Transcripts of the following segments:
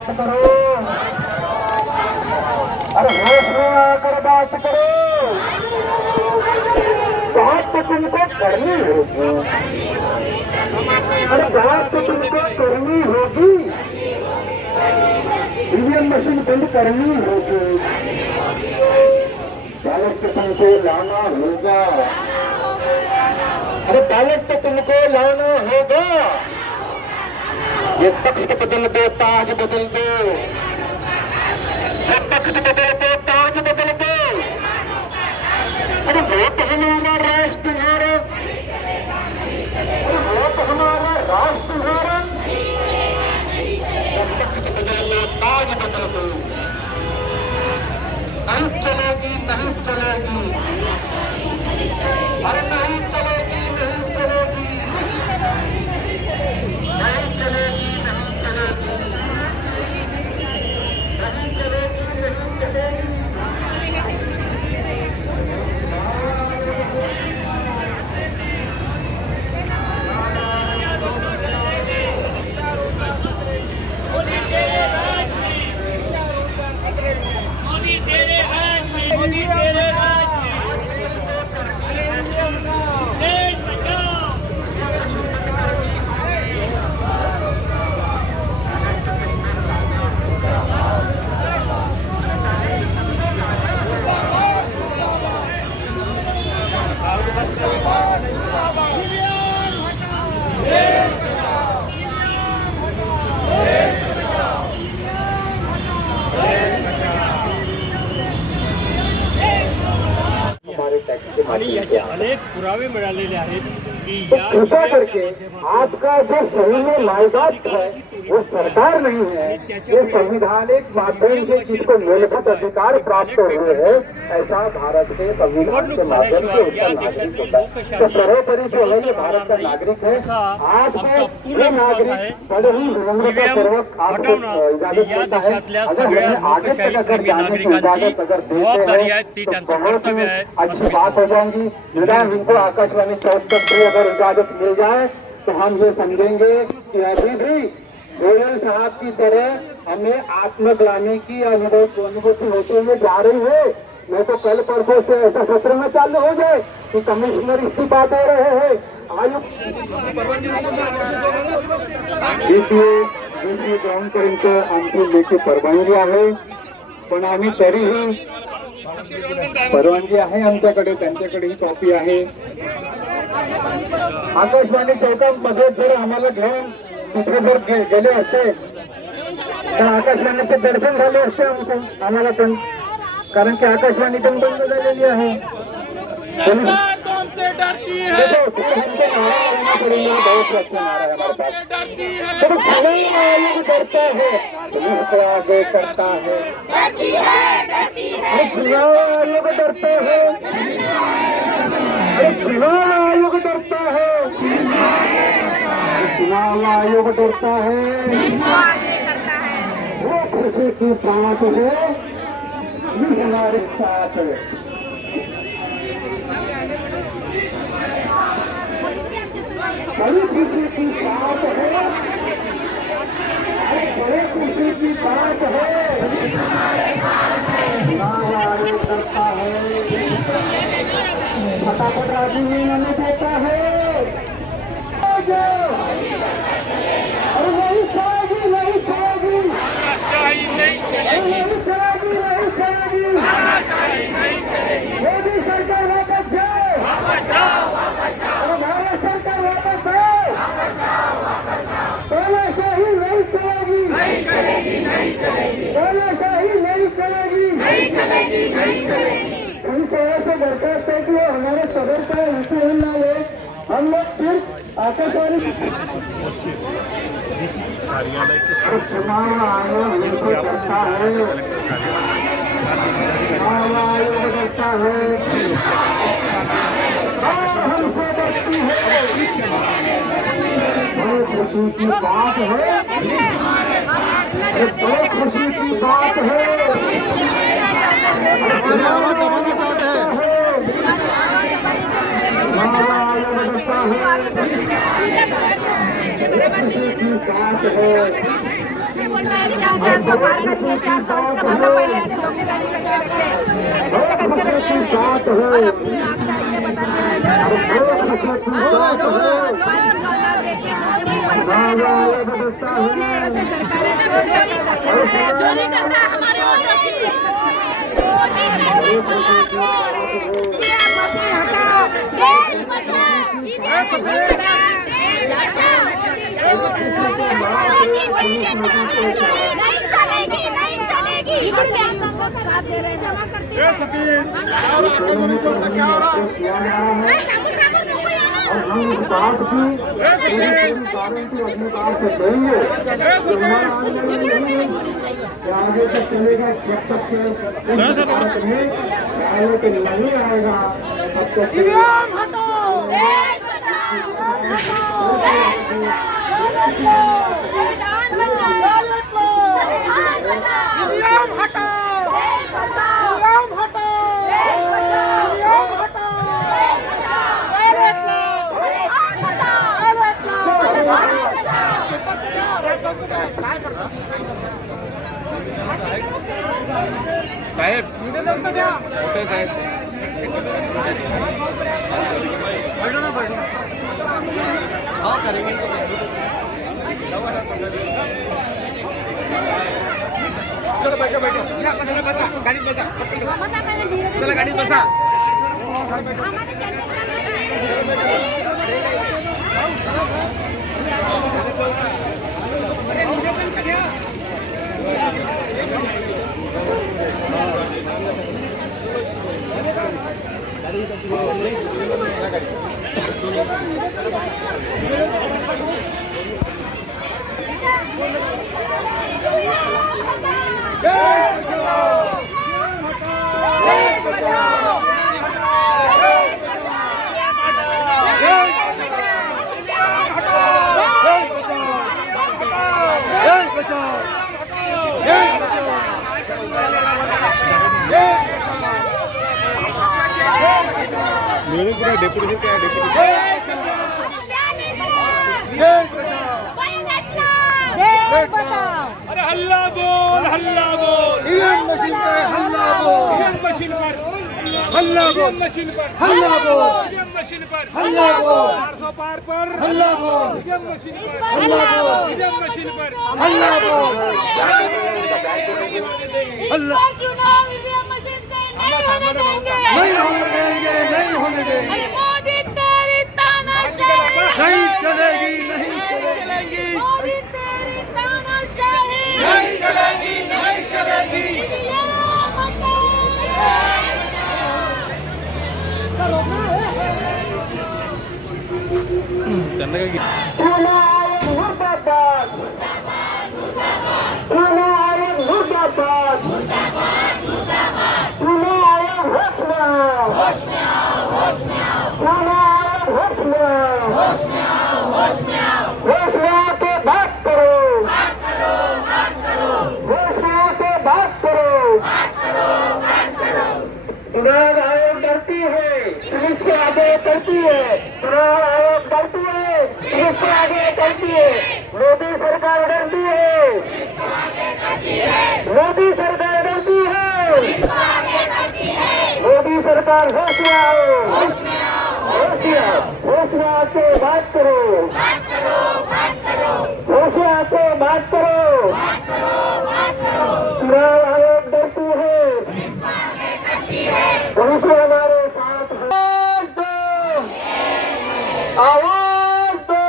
करो, अरे होश में आकर बात करो, बात तो तुमको करनी होगी, अरे बात तो तुमको करनी होगी, ईवीएम मशीन बंद करनी होगी, बैलेट तो तुमको लाना होगा, अरे बैलेट तो तुमको लाना होगा। ये तख्त बदल दो, ताज बदल दो, ये तख्त बदल दो, ताज बदल दो। अरे वोट हमारा राष्ट्र तुम्हारा, अरे वोट हमारा राष्ट्र तुम्हारा। ये तख्त बदल दो, ताज बदल दो। नहीं चलेगी, नहीं चलेगी, अरे नहीं चलेगी, नहीं चलेगी, नहीं चलेगी, नहीं चलेगी, नहीं चलेगी, नहीं चलेगी। आणि याचे अनेक पुरावे मिळालेले आहेत की तो कृपा करके आपका जो सही में लायकात है वो सरकार नहीं है, ये संविधानिक माध्यम से जिसको मूलभूत अधिकार प्राप्त हुए हैं, ऐसा भारत के संविधान के माध्यम से उसका नागरिक होता है। तो सर्वोपरि जो है ये भारत का नागरिक है। आपको ये नागरिक बड़े ही विनम्रता पूर्वक आपको इजाजत देता है। अगर हमें आगे तक अगर जाने की इजाजत अगर देते हैं तो बहुत ही अच्छी बात हो जाएगी। निदान इनको आकाशवाणी 74 से अगर इजाजत मिल जाए तो हम ये समझेंगे कि अभी भी गोयल साहब की तरह हमें आत्मग्लानि की अनुभूति होते हुए जा रही है। मैं तो कल परसों से ऐसा सत्र में चालू हो जाए कि कमिश्नर इस्तीफा दे रहे हैं, आयुक्त ग्राउंडपर्यंत आमची लेखी परवानगी आहे, पण आम्ही तरीही परवानगी आहे आमच्याकडे, त्यांच्याकडे ही कॉपी आहे। आकाशवाणी चौकामध्ये जर आम्हाला घेऊन तिथे जर गेले असते तर आकाशवाणीचे दर्शन झाले असते आम्हाला पण, कारण की आकाशवाणी पण बंद झालेली आहे। तुमसे डरती है, बहुत अच्छा नारा है हमारे पास। तो चुनाव आयोग डरता है, पुलिस को आगे करता है, चुनाव आयोग डरता है, चुनाव आयोग डरता है, चुनाव आयोग डरता है, वो खुशी की बात है, ये हमारे साथ है। बड़ी खुशी की बात है, बड़े खुशी की बात है, चुनाव आयोग करता है, फटाफट राजी नहीं देता है। अरे नहीं चलेगी, नहीं चलेगी, नहीं चलेगी, नहीं चलेगी, मोदी सरकार वापस जाओ, भारत सरकार वापस आओ, तानाशाही नहीं चलेगी, नहीं चलेगी, नहीं चलेगी, तानाशाही नहीं चलेगी, नहीं चलेगी, नहीं चलेगी। उनको ऐसे दरखास्त है कि वो हमारे सदर का हिस्सा न ले, हम लोग सिर्फ आकाशवाणी चुनाव आयोग इनको करता है, चुनाव आयोग करता है, हमको बचती है, बहुत खुशी की बात है, बहुत खुशी की बात है। बोल रहे हैं कि 400 पार करिए, 400 इसका मतलब पहले से धोखेधाड़ी करके रखे, ऐसे करके रखे और अपनी आंखा ये बताते हैं इस तरह से सरकार चोरी करता है हमारे साथ दे रहे जमा करते आगे तक चलेगा जब तक नहीं आएगा तब तक साहेब कुठे साहेब हाँ करेंगे चलो बैठो बैठो या बसा बसा गाड़ी बसा चला गाड़ी बसा डेप्यूटी क्या अरे हल्ला बोल ईवीएम मशीन पर हल्ला बोल ईवीएम मशीन पर हल्ला बोल मशीन पर हल्ला बोल ईवीएम मशीन पर हल्ला बोल 400 पार पर हल्ला बोल ईवीएम मशीन पर हल्ला बोल ईवीएम मशीन पर हल्ला बोल हल्ला चुनाव ईवीएम मशीन से नहीं होने देंगे नहीं होने देंगे अरे मोदी तेरी तानाशाही नहीं चलेगी नहीं चलेगी मोदी तेरी तानाशाही नहीं चलेगी नहीं चलेगी मुर्दाबाद मुर्दाबाद घोषणा के बात करो घोषणा के बात करो चुनाव आयोग डरती है पुलिस से आगे करती है चुनाव आयोग डरती है पुलिस से आगे करती है मोदी सरकार डरती है मोदी सरकार डरती है मोदी सरकार होशियार होशियार से बात करो होशियार से बात करो चुनाव आयोग डरती है भविष्य हमारे साथ है आवाज दो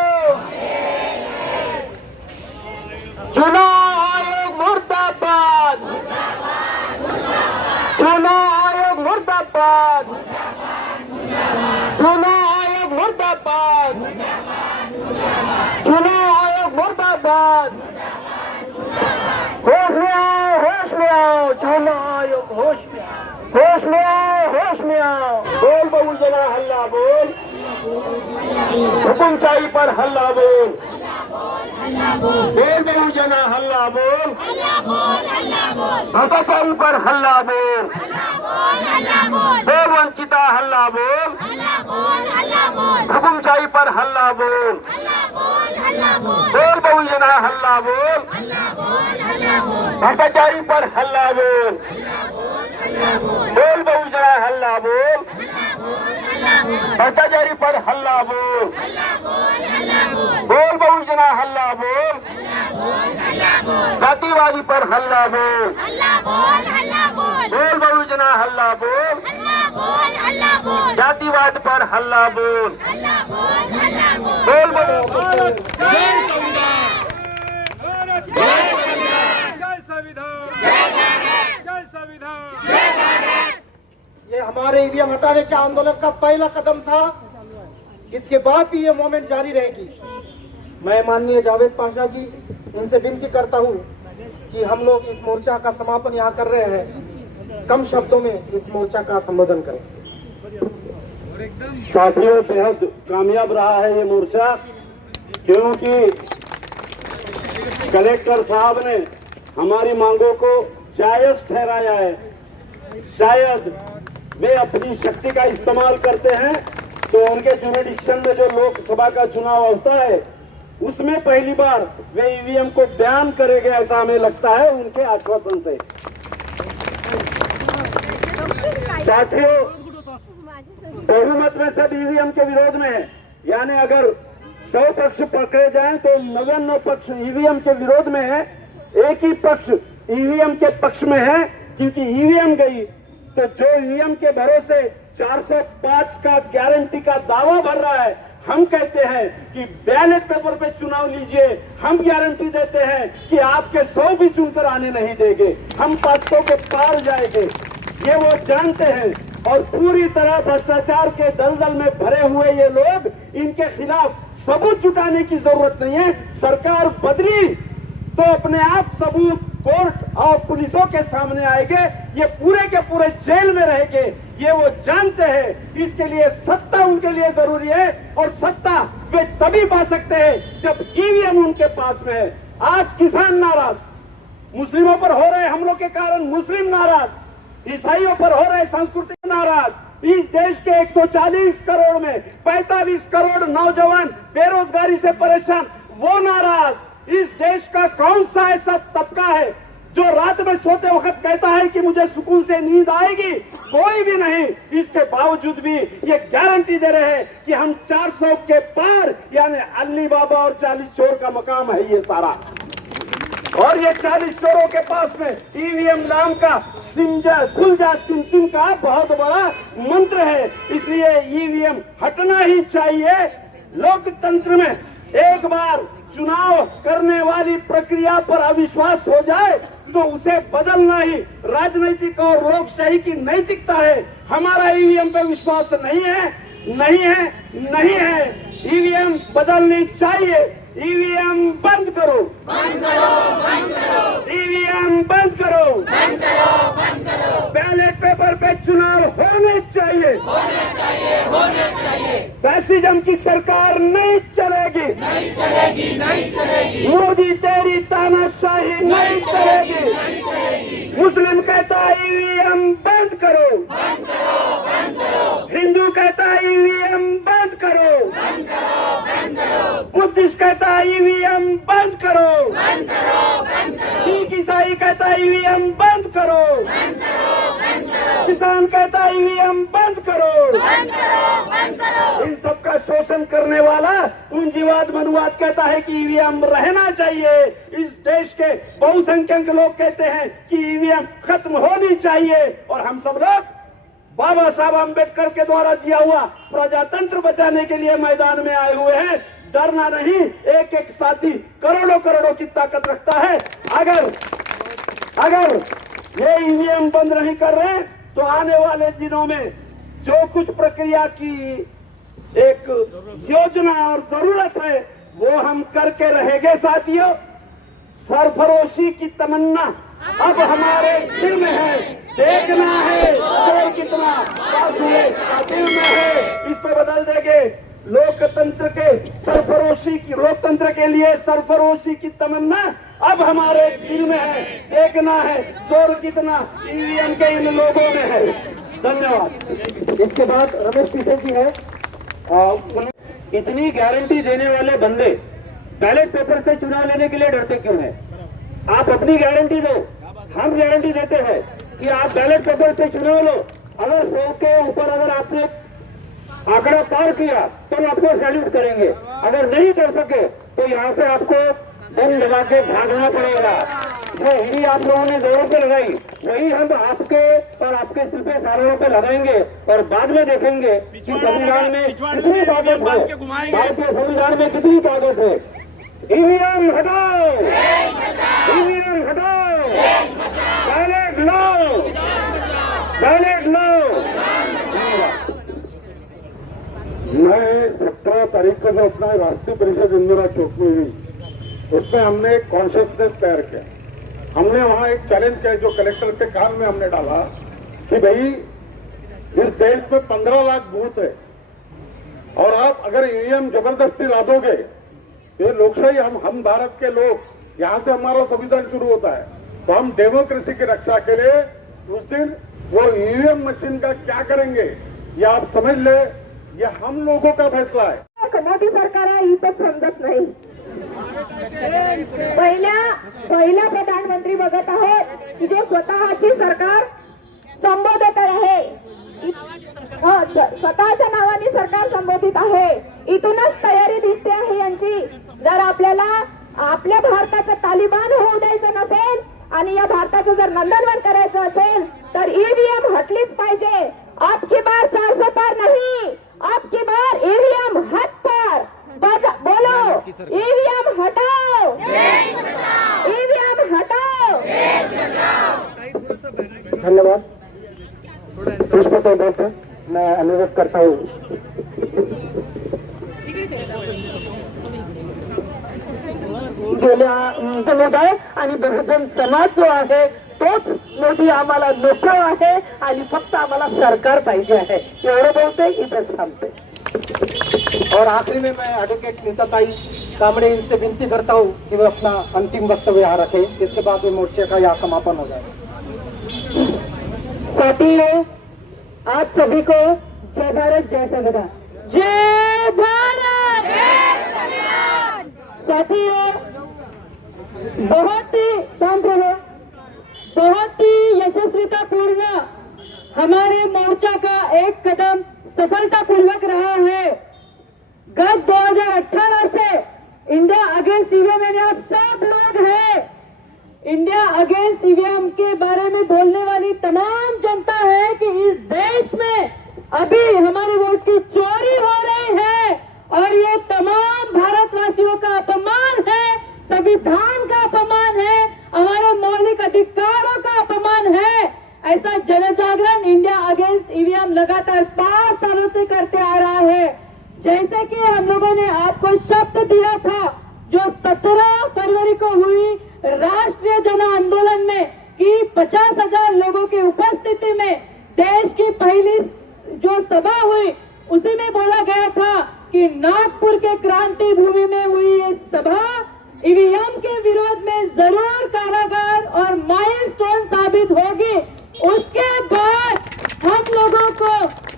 चुनाव आयोग मुर्दाबाद चुनाव आयोग मुर्दाबाद चुनाव आयोग मुर्दाबाद चुनाव आयोग मुर्दाबाद होश में आओ चुनाव आयोग होश में आओ बोल बहुजना हल्ला बोल हुकुमशाही पर हल्ला बोल बोल बहुजना हल्ला बोल हुकुमशाही पर हल्ला बोल वंचिता हल्ला बोल हुकुमशाही पर हल्ला बोल बोल बहुजना हल्ला बोल, भ्रष्टाचारी पर हल्ला बोल, बोल बहुजना हल्ला बोल, भ्रष्टाचारी पर हल्ला बोल, बोल बहुजना हल्ला बोल, जातिवादी पर हल्ला बोल, बोल बहुजना हल्ला बोल, जातिवाद पर हल्ला बोल, बोल बहुजना जय संविधान, जय संविधान। ये हमारे ईवीएम हटाने के आंदोलन का पहला कदम था। इसके बाद भी ये मूवमेंट जारी रहेगी। मैं माननीय जावेद पाशा जी इनसे विनती करता हूँ कि हम लोग इस मोर्चा का समापन यहाँ कर रहे हैं, कम शब्दों में इस मोर्चा का संबोधन करें। साथियों, बेहद कामयाब रहा है ये मोर्चा, क्योंकि कलेक्टर साहब ने हमारी मांगों को जायज ठहराया है। शायद वे अपनी शक्ति का इस्तेमाल करते हैं तो उनके जुरिडिक्शन में जो लोकसभा का चुनाव होता है उसमें पहली बार वे ईवीएम को बैन करेंगे, ऐसा हमें लगता है उनके आश्वासन से। साथियों, बहुमत में सब ईवीएम के विरोध में है, यानी अगर 100 पक्ष पकड़े जाएं तो 99 पक्ष ईवीएम के विरोध में है, एक ही पक्ष ईवीएम के पक्ष में है। क्योंकि ईवीएम गई तो जो ईवीएम के भरोसे 405 का गारंटी का दावा भर रहा है, हम कहते हैं कि बैलेट पेपर पे चुनाव लीजिए, हम गारंटी देते हैं कि आपके 100 भी चुनकर आने नहीं देंगे, हम 500 के पार जाएंगे। ये वो जानते हैं और पूरी तरह भ्रष्टाचार के दलदल में भरे हुए ये लोग, इनके खिलाफ सबूत जुटाने की जरूरत नहीं है। सरकार बदली तो अपने आप सबूत कोर्ट और पुलिसों के सामने आएंगे, ये पूरे के पूरे जेल में रहेंगे, ये वो जानते हैं। इसके लिए सत्ता उनके लिए जरूरी है और सत्ता वे तभी पा सकते हैं जब ईवीएम उनके पास में है। आज किसान नाराज, मुस्लिमों पर हो रहे हमलों के कारण मुस्लिम नाराज, ईसाइयों पर हो रहे सांस्कृतिक नाराज। इस देश के 140 करोड़ में 45 करोड़ नौजवान बेरोजगारी से परेशान, वो नाराज। इस देश का कौन सा ऐसा तबका है जो रात में सोते वक्त कहता है कि मुझे सुकून से नींद आएगी? कोई भी नहीं। इसके बावजूद भी ये गारंटी दे रहे हैं कि हम 400 के पार, यानी अली बाबा और 40 चोर का मकाम है ये सारा। और ये 40 चोरों के पास में ईवीएम नाम का खुल जा सिम सिम का बहुत बड़ा मंत्र है। इसलिए ईवीएम हटना ही चाहिए। लोकतंत्र में एक बार चुनाव करने वाली प्रक्रिया पर अविश्वास हो जाए तो उसे बदलना ही राजनीतिक और लोकशाही की नैतिकता है। हमारा ईवीएम पे विश्वास नहीं है, नहीं है, नहीं है। ईवीएम बदलनी चाहिए। ईवीएम बंद करो, बंद करो, बंद करो। ईवीएम बंद करो, बंद करो, बंद करो। बैलेट पेपर पे चुनाव होने चाहिए, होने चाहिए, होने चाहिए। फैसिज्म की सरकार नहीं चलेगी, नहीं चलेगी, नहीं चलेगी। मोदी तेरी तानाशाही नहीं चलेगी, नहीं चलेगी। मुस्लिम कहता है ईवीएम बंद करो, बंद करो, बंद करो। हिंदू कहता है ईवीएम बंद करो, बंद करो, बंद करो। बुद्धिस्ट कहता है ईवीएम बंद करो, बंद करो, बंद करो। सिख ईसाई कहता है ईवीएम बंद करो, बंद करो, बंद करो। किसान कहता है ईवीएम बंद करो, बंद करो, बंद करो। इन सबका शोषण करने वाला पूंजीवाद मनुवाद कहता है कि ईवीएम रहना चाहिए। इस देश के बहुसंख्यक लोग कहते हैं कि ईवीएम खत्म होनी चाहिए। और हम सब लोग बाबा साहब अम्बेडकर के द्वारा दिया हुआ प्रजातंत्र बचाने के लिए मैदान में आए हुए हैं। डरना नहीं, एक एक साथी करोड़ों करोड़ों की ताकत रखता है। अगर ये ईवीएम बंद नहीं कर रहे तो आने वाले दिनों में जो कुछ प्रक्रिया की एक योजना और जरूरत है वो हम करके रहेंगे। साथियों, सरफरोशी की तमन्ना अब हमारे दिल में है। देखना है कोई कितना दिल में है, इस पर बदल देंगे। लोकतंत्र के लोकतंत्र के लिए सरफरोशी की तमन्ना अब हमारे दिल में है। देखना है जोर कितना ईवीएम के इन लोगों में है। धन्यवाद। इसके बाद रमेश पीछे जी है। इतनी गारंटी देने वाले बंदे बैलेट पेपर से चुनाव लेने के लिए डरते क्यों हैं? आप अपनी गारंटी दो, हम गारंटी देते हैं कि आप बैलेट पेपर से चुनाव लो। अगर 100 के ऊपर अगर आपने आंकड़ा पार किया तो हम आपको सैल्यूट करेंगे, अगर नहीं कर सके तो यहाँ से आपको दम लगा के भागना पड़ेगा। जो हिड़ी आप लोगों ने जोरों पे लगाई वही हम आपके और आपके सिर पे सारों पे लगाएंगे और बाद में देखेंगे कि संविधान में कितनी ताकत है, भारतीय संविधान में कितनी ताकत है। ईवीएम हटाओ, ईवीएम हटाओ, बैलेट लो, बैलेट लो। मैं 17 तारीख को जो अपना राष्ट्रीय परिषद इंदिरा चौक में हुई, उसमें हमने एक कॉन्शियसनेस तैयार किया। हमने वहां एक चैलेंज किया जो कलेक्टर के कान में हमने डाला कि भाई इस देश में 15 लाख बूथ है और आप अगर ईवीएम जबरदस्ती ला दोगे, ये लोकशाही हम भारत के लोग, यहाँ से हमारा संविधान शुरू होता है, तो हम डेमोक्रेसी की रक्षा के लिए उस दिन वो ईवीएम मशीन का क्या करेंगे ये आप समझ ले, ये हम लोगों का फैसला है। मोदी सरकार आहे इथं समजत नाही। पहिला प्रधानमंत्री बघत आहोत की जो स्वतःची सरकार संबोधत आहे, स्वतःच्या नावाने सरकार संबोधित आहे। इथूनच तयारी दिसते आहे यांची। जर आपल्याला आपल्या भारताचं तालिबान होऊ द्यायचं नसेल आणि या भारताचं जर नंदनवन करायचं असेल तर ईवीएम हटलीच पाहिजे। आपकी बार 400 पार नहीं, आपकी बार ईवीएम हट पार। बोलो ईवीएम हटाओ, ईवीएम हटाओ। धन्यवाद। पुष्पा बोलते मैं अनुरोध करता हूँ। गेल्या समुदाय आणि बहुजन समाज जो आहे तोच मोदी आम्हाला नको आहे आणि फक्त आम्हाला सरकार पाहिजे आहे, एवढं बोलते इथेच थांबते। और आखिरी में मैं एडवोकेट नीताताई कामड़े इनसे विनती करता हूँ कि वो अपना अंतिम वक्तव्य यहाँ रखे, इसके बाद ये मोर्चे का यहाँ समापन हो जाएगा। साथियों, आप सभी को जय भारत जय संविधान। जय भारत जय संविधान। साथियों, बहुत ही यशस्वीतापूर्ण हमारे मोर्चा का एक कदम सफलतापूर्वक रहा है। गत 2018 से इंडिया अगेंस्ट ईवीएम में आप सब लोग हैं। इंडिया अगेंस्ट ईवीएम के बारे में बोलने वाली तमाम जनता है कि इस देश में अभी हमारे वोट की चोरी हो रही है और ये तमाम भारतवासियों का अपमान है, संविधान का अपमान है, हमारे मौलिक अधिकारों का अपमान है। ऐसा जनजागरण इंडिया अगेंस्ट ईवीएम लगातार 5 सालों से करते आ रहा है। जैसे कि हम लोगों ने आपको शब्द दिया था जो 17 फरवरी को हुई राष्ट्रीय जन आंदोलन में कि 50,000 लोगों की उपस्थिति में देश की पहली जो सभा हुई उसी में बोला गया था कि नागपुर के क्रांति भूमि में हुई ये सभा ईवीएम के विरोध में जरूर कारागार और माइलस्टोन साबित होगी। उसके बाद हम लोगों को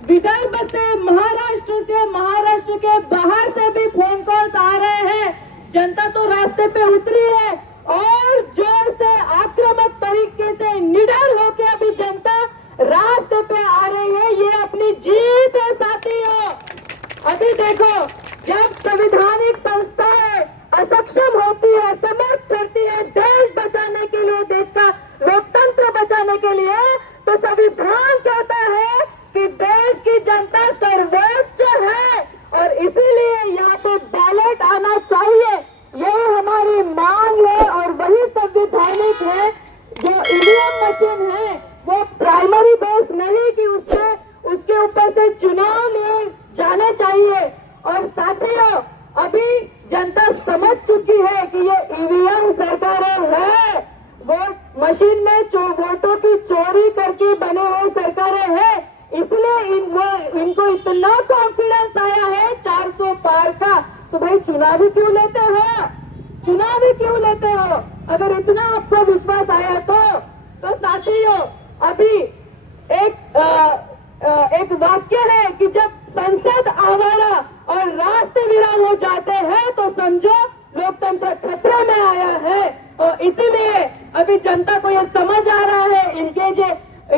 विदर्भ से, महाराष्ट्र के बाहर से भी फोन कॉल्स आ रहे हैं। जनता तो रास्ते पे उतरी है और जोर से आक्रामक तरीके से निडर होकर अभी जनता रास्ते पे आ रही है। ये अपनी जीत है साथियों। अभी देखो, जब संवैधानिक संस्थाएं असक्षम होती है, समर्थ करती है देश बचाने के लिए, देश का लोकतंत्र बचाने के लिए, तो संविधान कहता है कि देश की जनता सर्वोच्च है और इसीलिए यहाँ पे बैलेट आना चाहिए। ये हमारी मांग है और वही संवैधानिक है। जो ईवीएम मशीन है वो प्राइमरी बेस नहीं कि उसके ऊपर से चुनाव लिए जाने चाहिए। और साथियों, अभी जनता समझ चुकी है कि ये ईवीएम सरकारें हैं, वोट मशीन में वोटों की चोरी करके बने हुए सरकारें हैं। इसलिए इनको इतना कॉन्फिडेंस आया है 400 पार का। तो भाई चुनाव ही क्यों लेते हो, चुनाव ही क्यों लेते हो अगर इतना आपको विश्वास आया तो साथियों, अभी एक वाक्य है कि जब संसद आवारा और रास्ते वीरान हो जाते हैं तो समझो लोकतंत्र खतरे में आया है। और इसीलिए अभी जनता को यह समझ आ रहा है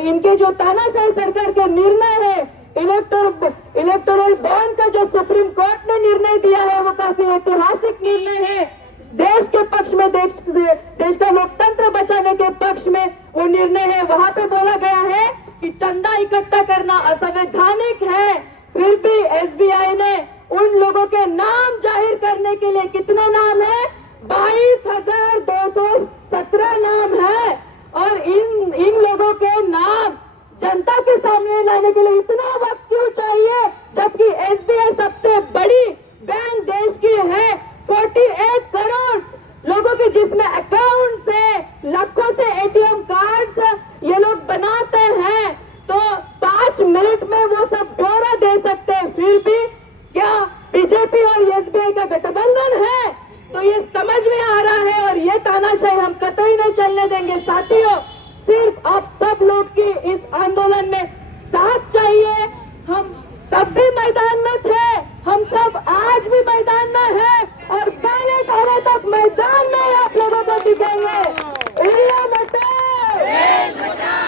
इनके जो तानाशाही सरकार के निर्णय है, इलेक्टोरल बॉन्ड का जो सुप्रीम कोर्ट ने निर्णय दिया है वो काफी ऐतिहासिक निर्णय है। देश के पक्ष में, देश का लोकतंत्र बचाने के पक्ष में वो निर्णय है। वहां पे बोला गया है कि चंदा इकट्ठा करना असंवैधानिक है, फिर भी एसबीआई ने उन लोगों के नाम जाहिर करने के लिए, कितने नाम है, 22,217 नाम है। और इन लोगों के नाम जनता के सामने लाने के लिए इतना वक्त क्यों चाहिए, जबकि एसबीआई सबसे बड़ी बैंक देश की है। 48 करोड़ लोगों के जिसमें अकाउंट है, लाखों से एटीएम कार्ड्स ये लोग बनाते हैं, तो 5 मिनट में वो सब ब्यौरा दे सकते हैं। फिर भी क्या बीजेपी और एसबीआई का गठबंधन है? तो ये समझ में आ रहा है और ये तानाशाही हम कतई नहीं चलने देंगे। साथियों, सिर्फ आप सब लोग की इस आंदोलन में साथ चाहिए। हम तब भी मैदान में थे, हम सब आज भी मैदान में हैं और बैलेट आने तक मैदान में आप लोगों को दिखेंगे। इंडिया बचाओ,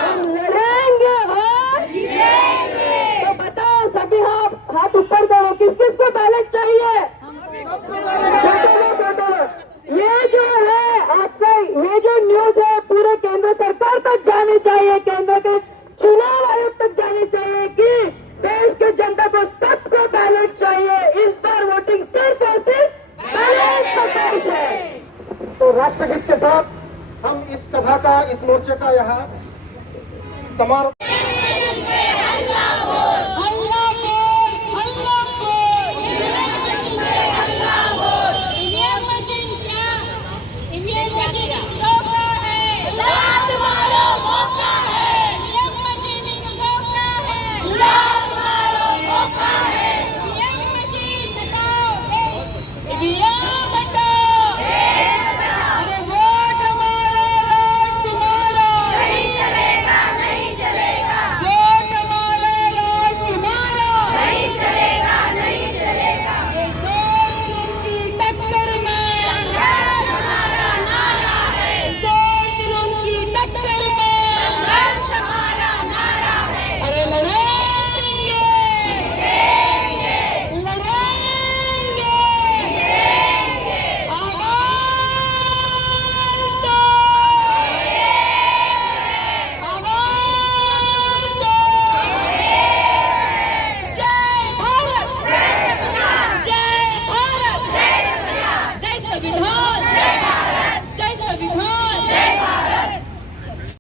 हम लड़ेंगे और जीतेंगे। तो बताओ सभी, हाथ ऊपर करो, किस किस को बैलेट चाहिए? ये जो है आपका, ये जो न्यूज है पूरे केंद्र सरकार तक जानी चाहिए, केंद्र के चुनाव आयोग तक जानी चाहिए कि देश के जनता को सबको बैलेट चाहिए। इस बार वोटिंग सिर्फ और सिर्फ बैलेट सरकार है। तो राष्ट्रगीत के साथ हम इस सभा का, इस मोर्चे का यहाँ समारोह